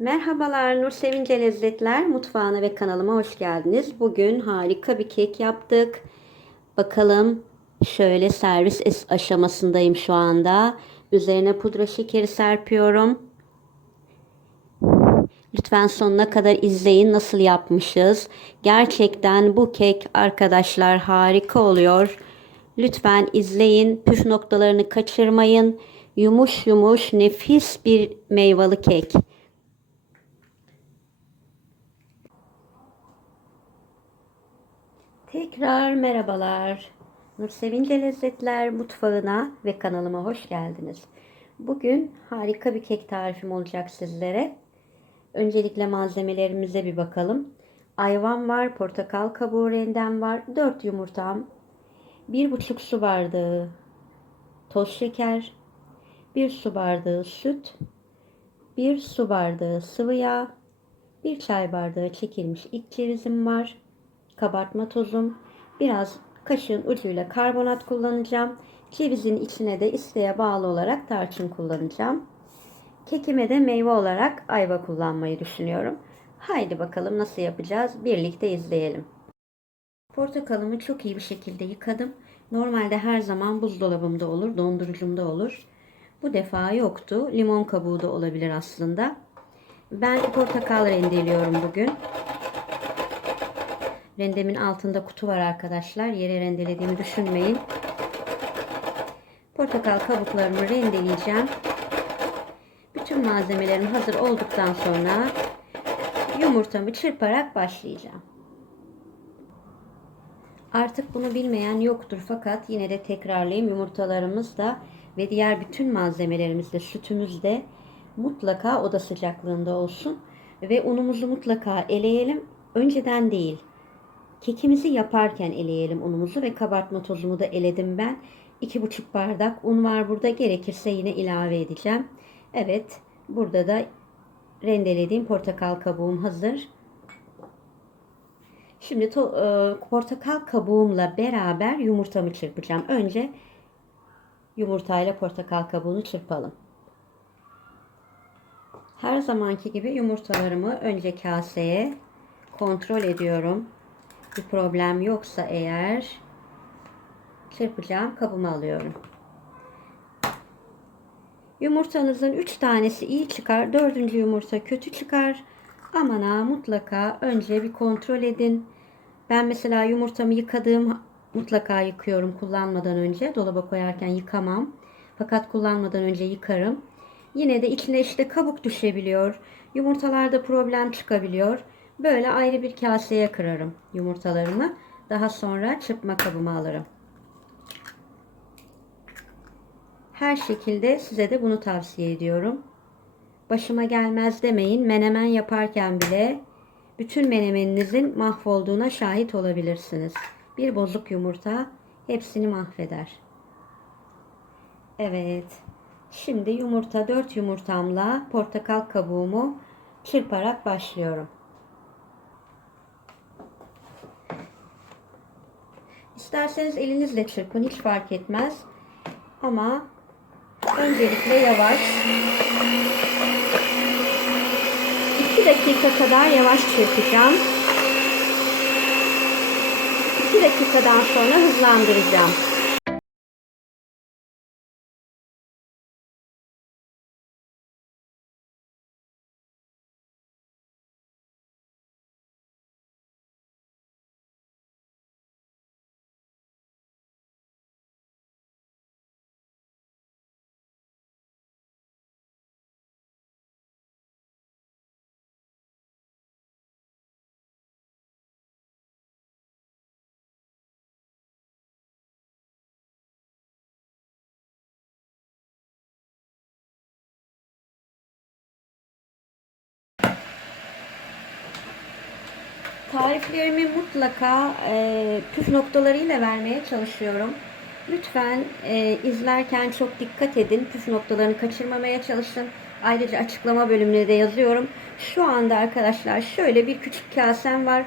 Merhabalar Nur Sevince Lezzetler mutfağına ve kanalıma hoş geldiniz. Bugün harika bir kek yaptık. Bakalım şöyle servis aşamasındayım şu anda. Üzerine pudra şekeri serpiyorum. Lütfen sonuna kadar izleyin nasıl yapmışız. Gerçekten bu kek arkadaşlar harika oluyor. Lütfen izleyin. Püf noktalarını kaçırmayın. Yumuş yumuş nefis bir meyveli kek. Tekrar merhabalar. Nur Sevince Lezzetler mutfağına ve kanalıma hoş geldiniz. Bugün harika bir kek tarifim olacak sizlere. Öncelikle malzemelerimize bir bakalım. Ayvan var, portakal kabuğu rendem var, 4 yumurtam, 1,5 su bardağı toz şeker, 1 su bardağı süt, 1 su bardağı sıvı yağ, 1 çay bardağı çekilmiş iç cevizim var, kabartma tozum, biraz kaşığın ucuyla karbonat kullanacağım. Cevizin içine de isteğe bağlı olarak tarçın kullanacağım. Kekime de meyve olarak ayva kullanmayı düşünüyorum. Haydi bakalım nasıl yapacağız birlikte izleyelim. Portakalımı çok iyi bir şekilde yıkadım. Normalde her zaman buzdolabımda olur, dondurucumda olur. Bu defa yoktu. Limon kabuğu da olabilir aslında. Ben portakal rendeliyorum bugün. Rendemin altında kutu var arkadaşlar. Yere rendelediğimi düşünmeyin. Portakal kabuklarımı rendeleyeceğim. Bütün malzemelerim hazır olduktan sonra yumurtamı çırparak başlayacağım. Artık bunu bilmeyen yoktur fakat yine de tekrarlayayım. Yumurtalarımız da ve diğer bütün malzemelerimiz de sütümüz de mutlaka oda sıcaklığında olsun. Ve unumuzu mutlaka eleyelim. Önceden değil. Kekimizi yaparken eleyelim unumuzu ve kabartma tozumu da eledim ben. 2,5 bardak un var burada. Gerekirse yine ilave edeceğim. Evet, burada da rendelediğim portakal kabuğum hazır. Şimdi to- e, portakal kabuğumla beraber yumurtamı çırpacağım. Önce yumurtayla portakal kabuğunu çırpalım. Her zamanki gibi yumurtalarımı önce kaseye kontrol ediyorum. Bir problem yoksa eğer çırpacağım kabıma alıyorum. Yumurtanızın 3 tanesi iyi çıkar, dördüncü yumurta kötü çıkar. Aman ha mutlaka önce bir kontrol edin. Ben mesela yumurtamı yıkadığım mutlaka yıkıyorum kullanmadan önce. Dolaba koyarken yıkamam. Fakat kullanmadan önce yıkarım. Yine de içine işte kabuk düşebiliyor. Yumurtalarda problem çıkabiliyor. Böyle ayrı bir kaseye kırarım yumurtalarımı. Daha sonra çırpma kabıma alırım. Her şekilde size de bunu tavsiye ediyorum. Başıma gelmez demeyin. Menemen yaparken bile bütün menemeninizin mahvolduğuna şahit olabilirsiniz. Bir bozuk yumurta hepsini mahveder. Evet. Şimdi yumurta 4 yumurtamla portakal kabuğumu çırparak başlıyorum. İsterseniz elinizle çırpın hiç fark etmez. Ama öncelikle yavaş 2 dakika kadar yavaş çırpacağım. 2 dakikadan sonra hızlandıracağım. Tariflerimi mutlaka e, püf noktalarıyla vermeye çalışıyorum. Lütfen e, izlerken çok dikkat edin. Püf noktalarını kaçırmamaya çalışın. Ayrıca açıklama bölümüne de yazıyorum. Şu anda arkadaşlar şöyle bir küçük kasem var.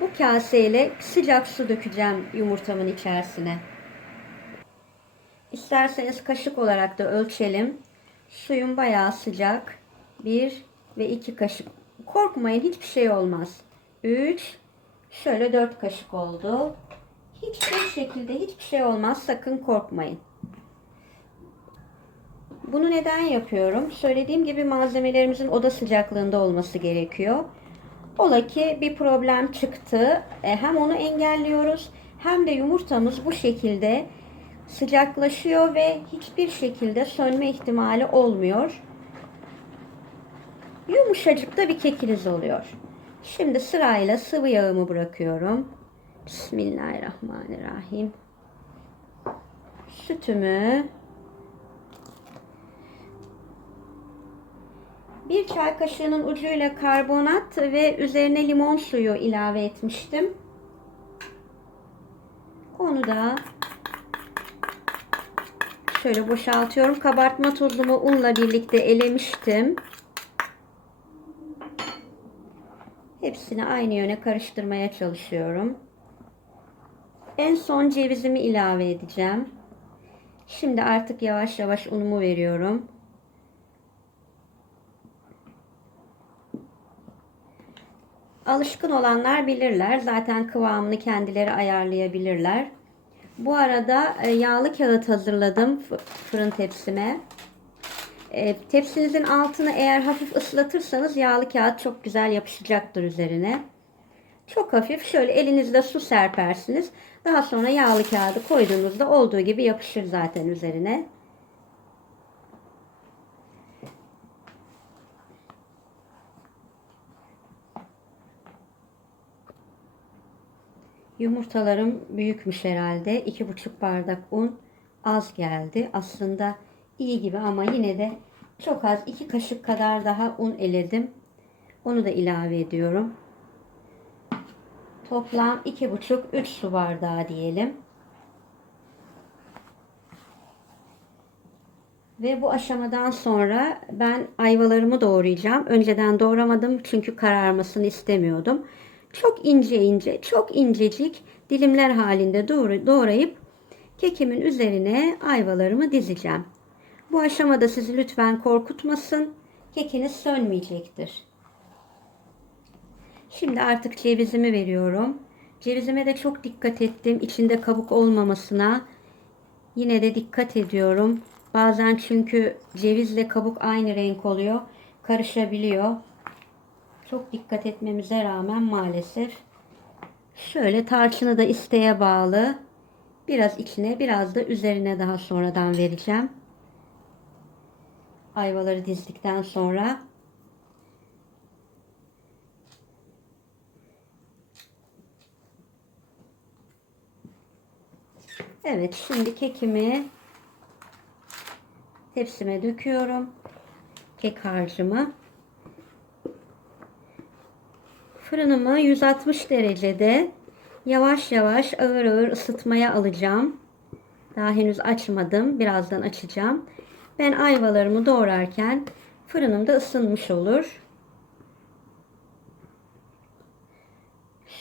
Bu kaseyle sıcak su dökeceğim yumurtamın içerisine. İsterseniz kaşık olarak da ölçelim. Suyum bayağı sıcak. Bir ve 2 kaşık. Korkmayın hiçbir şey olmaz. 3 şöyle 4 kaşık oldu. Hiçbir şekilde hiçbir şey olmaz. Sakın korkmayın. Bunu neden yapıyorum? Söylediğim gibi malzemelerimizin oda sıcaklığında olması gerekiyor. Ola ki bir problem çıktı. E, hem onu engelliyoruz hem de yumurtamız bu şekilde sıcaklaşıyor ve hiçbir şekilde sönme ihtimali olmuyor. Yumuşacık da bir kekiniz oluyor. Şimdi sırayla sıvı yağımı bırakıyorum. Bismillahirrahmanirrahim. Sütümü bir çay kaşığının ucuyla karbonat ve üzerine limon suyu ilave etmiştim. Onu da şöyle boşaltıyorum. Kabartma tozumu unla birlikte elemiştim. Hepsini aynı yöne karıştırmaya çalışıyorum. En son cevizimi ilave edeceğim. Şimdi artık yavaş yavaş unumu veriyorum. Alışkın olanlar bilirler. Zaten kıvamını kendileri ayarlayabilirler. Bu arada e, yağlı kağıt hazırladım fırın tepsime. E, tepsinizin altını eğer hafif ıslatırsanız yağlı kağıt çok güzel yapışacaktır üzerine. Çok hafif şöyle elinizle su serpersiniz. Daha sonra yağlı kağıdı koyduğunuzda olduğu gibi yapışır zaten üzerine. Yumurtalarım büyükmüş herhalde. 2,5 bardak un az geldi. Aslında iyi gibi ama yine de çok az 2 kaşık kadar daha un eledim. Onu da ilave ediyorum. Toplam 2,5-3 su bardağı diyelim. Ve bu aşamadan sonra ben ayvalarımı doğrayacağım. Önceden doğramadım çünkü kararmasını istemiyordum. Çok ince ince, çok incecik dilimler halinde doğrayıp kekimin üzerine ayvalarımı dizeceğim. Bu aşamada sizi lütfen korkutmasın. Kekiniz sönmeyecektir. Şimdi artık cevizimi veriyorum. Cevizime de çok dikkat ettim. İçinde kabuk olmamasına. Yine de dikkat ediyorum. Bazen çünkü cevizle kabuk aynı renk oluyor. Karışabiliyor. Çok dikkat etmemize rağmen maalesef. Şöyle tarçını da isteğe bağlı. Biraz içine biraz da üzerine daha sonradan vereceğim. Ayvaları dizdikten sonra Evet şimdi kekimi tepsime döküyorum. Kek harcımı. Fırınımı 160 derecede yavaş yavaş ağır ağır ısıtmaya alacağım. Daha henüz açmadım. Birazdan açacağım. Ben ayvalarımı doğrarken fırınım da ısınmış olur.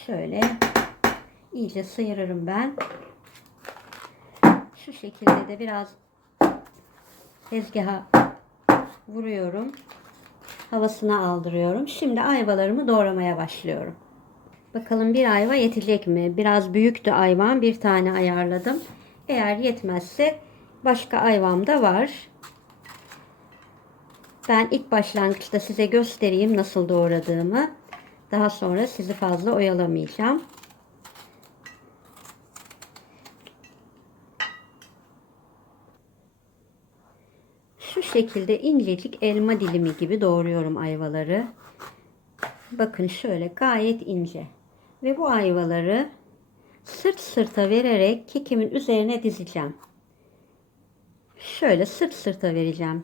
Şöyle iyice sıyırırım ben. Şu şekilde de biraz tezgaha vuruyorum. Havasını aldırıyorum. Şimdi ayvalarımı doğramaya başlıyorum. Bakalım bir ayva yetecek mi? Biraz büyüktü ayvam. Bir tane ayarladım. Eğer yetmezse başka ayvam da var. Ben ilk başlangıçta size göstereyim nasıl doğradığımı. Daha sonra sizi fazla oyalamayacağım. Şu şekilde incecik elma dilimi gibi doğruyorum ayvaları. Bakın şöyle gayet ince. Ve bu ayvaları sırt sırta vererek kekimin üzerine dizeceğim. Şöyle sırt sırta vereceğim.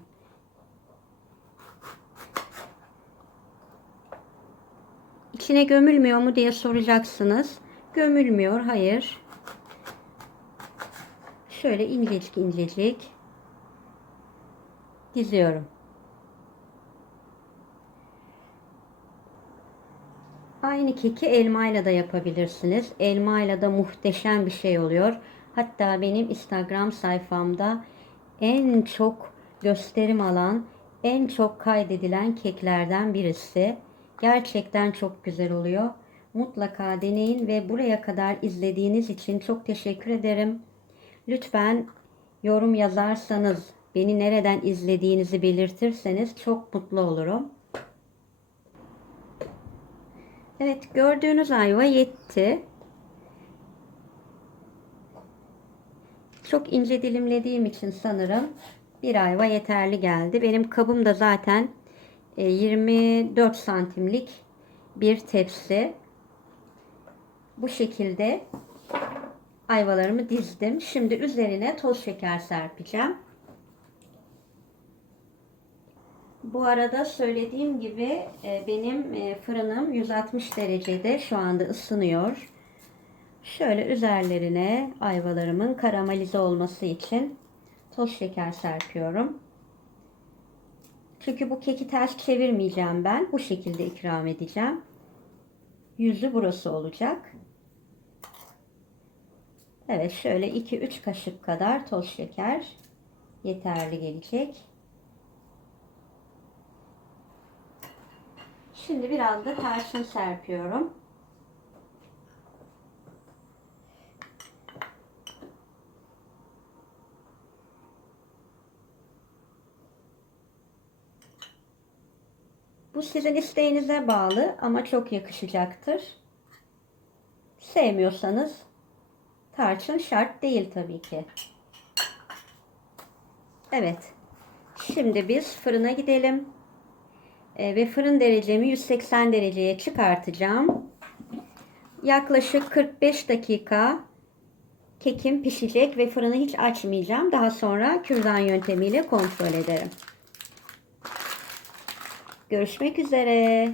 İçine gömülmüyor mu diye soracaksınız. Gömülmüyor. Hayır. Şöyle incecik incecik diziyorum. Aynı keki elmayla da yapabilirsiniz. Elmayla da muhteşem bir şey oluyor. Hatta benim Instagram sayfamda en çok gösterim alan, en çok kaydedilen keklerden birisi. Gerçekten çok güzel oluyor. Mutlaka deneyin ve buraya kadar izlediğiniz için çok teşekkür ederim. Lütfen yorum yazarsanız, beni nereden izlediğinizi belirtirseniz çok mutlu olurum. Evet, gördüğünüz ayva yetti. Çok ince dilimlediğim için sanırım bir ayva yeterli geldi. Benim kabım da zaten 24 santimlik bir tepsi. Bu şekilde ayvalarımı dizdim. Şimdi üzerine toz şeker serpeceğim. Bu arada söylediğim gibi e, benim e, fırınım 160 derecede şu anda ısınıyor. Şöyle üzerlerine ayvalarımın karamelize olması için toz şeker serpiyorum. Çünkü bu keki ters çevirmeyeceğim ben. Bu şekilde ikram edeceğim. Yüzü burası olacak. Evet şöyle 2-3 kaşık kadar toz şeker yeterli gelecek. Şimdi biraz da tarçın serpiyorum. Bu sizin isteğinize bağlı ama çok yakışacaktır. Sevmiyorsanız tarçın şart değil tabii ki. Evet. Şimdi biz fırına gidelim. E, ve fırın derecemi 180 dereceye çıkartacağım. Yaklaşık 45 dakika kekim pişecek ve fırını hiç açmayacağım. Daha sonra kürdan yöntemiyle kontrol ederim. Görüşmek üzere.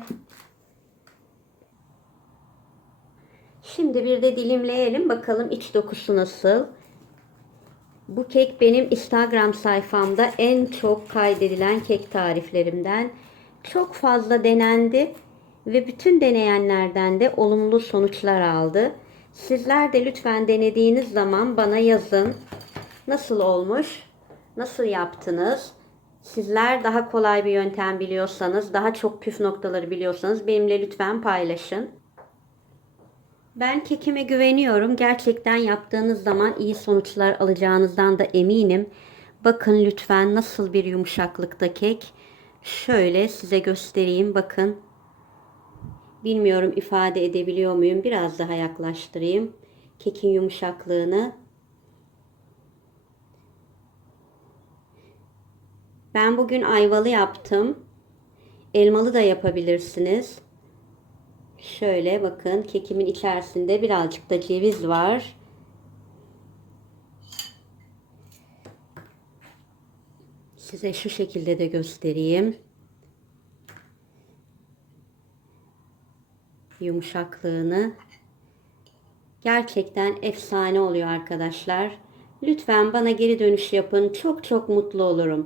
Şimdi bir de dilimleyelim bakalım iç dokusu nasıl. Bu kek benim Instagram sayfamda en çok kaydedilen kek tariflerimden. Çok fazla denendi ve bütün deneyenlerden de olumlu sonuçlar aldı. Sizler de lütfen denediğiniz zaman bana yazın. Nasıl olmuş? Nasıl yaptınız? Sizler daha kolay bir yöntem biliyorsanız, daha çok püf noktaları biliyorsanız benimle lütfen paylaşın. Ben kekime güveniyorum. Gerçekten yaptığınız zaman iyi sonuçlar alacağınızdan da eminim. Bakın lütfen nasıl bir yumuşaklıkta kek. Şöyle size göstereyim. Bakın. Bilmiyorum ifade edebiliyor muyum? Biraz daha yaklaştırayım. Kekin yumuşaklığını. Ben bugün ayvalı yaptım. Elmalı da yapabilirsiniz. Şöyle bakın kekimin içerisinde birazcık da ceviz var. Size şu şekilde de göstereyim. Yumuşaklığını. Gerçekten efsane oluyor arkadaşlar. Lütfen bana geri dönüş yapın. Çok çok mutlu olurum.